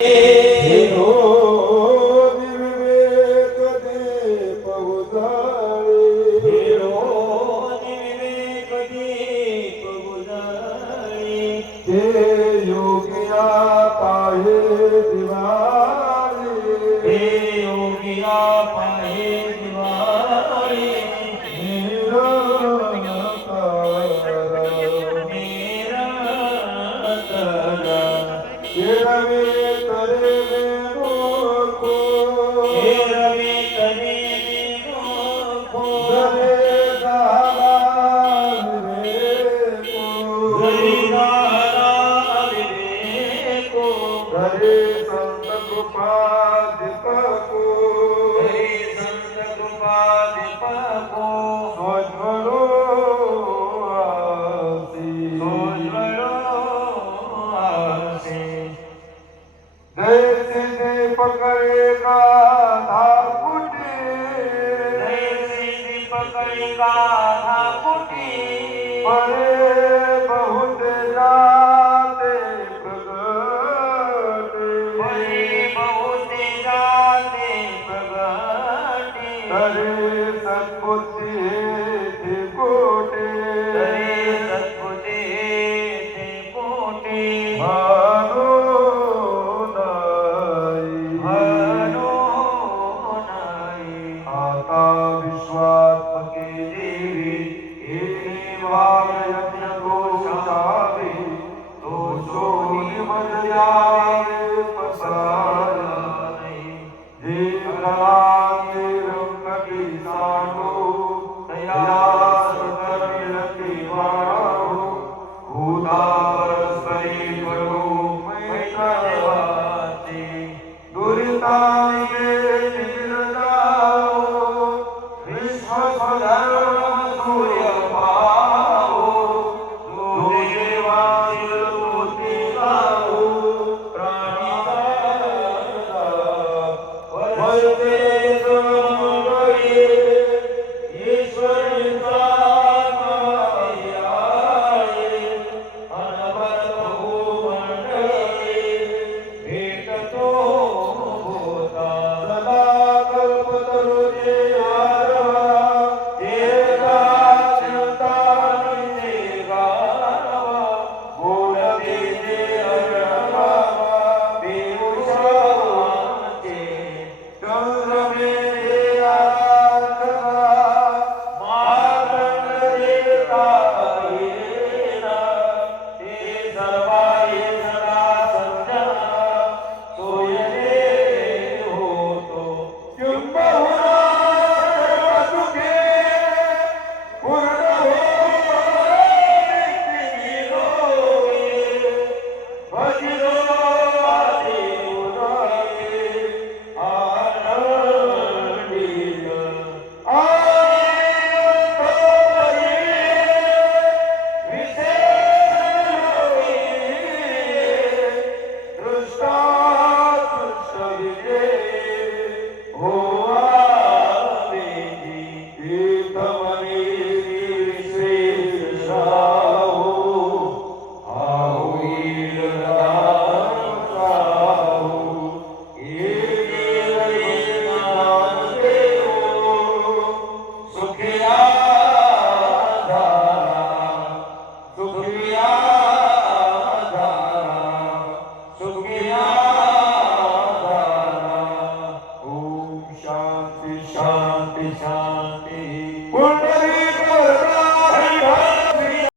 हे हो विवेक दीप उजाळे, हे रोज विवेक दीप उजाळे, हे योगिया पाहे दिवाळी, हे योगिया पाहे दिवाळी, निरंतर निरंतर रवे नको, हे रवी तरी नको, घरे झाला विवेको, घरी झाला विवेको, घरे संत कृपा दीपको, घरी संत कृपा दीपको, सोज्वलो आसी, सोज्वलो आसे. जैसे दीपक एका धाकुटी, जैसे दीपक एका धाकुटी, परे बहुत जाते प्रगटे, परी बहुते जाते प्रगटे, तरे सद्बुद्धी हे कोटे, तरी सद्बुद्धे ते कोटे, भानो नाही, भानो नाही. आता विश्वात्मके देवी हे वागयज्ञ दोषावे, दोषो निमज्यावे पसारा नाही. जीवनांगे रंगकी सानो, तया सकर्मिलकी वाणो, भूता परस्परी पडो मैत्रवाती, दुरितांगे निबिड जाओ, विश्वधर्म सूर्य पाओ, जो देवांशील तोती लाओ, प्राणिदाता वरते समगळे, ईश्वरीचा महायाळे, अनवरत भूमंडळे, भेटतो होता सदा कल्पतरुचे आरवा, देवा चिंतामणी गावा, गोड बीजे अरणावा, बेउशावाचे, चंद्रमे आराधना, मातंग देता येना, ते सर्वाये सदा संजना, सोयरे होतो. किंबहुना सुखे पूर्ण होई, भजिलो आदि उदारे, आनंदित आनंदमयी, विषयी दृष्टा दृष्ट विजय होवावेगी, तीर्थमणी विशेष राहो, होईल दान साहो, एके वरी मान देवो, सुखिया धारा, सुखिया धारा, सुखिया धारा. ओम शांती शांती शांती.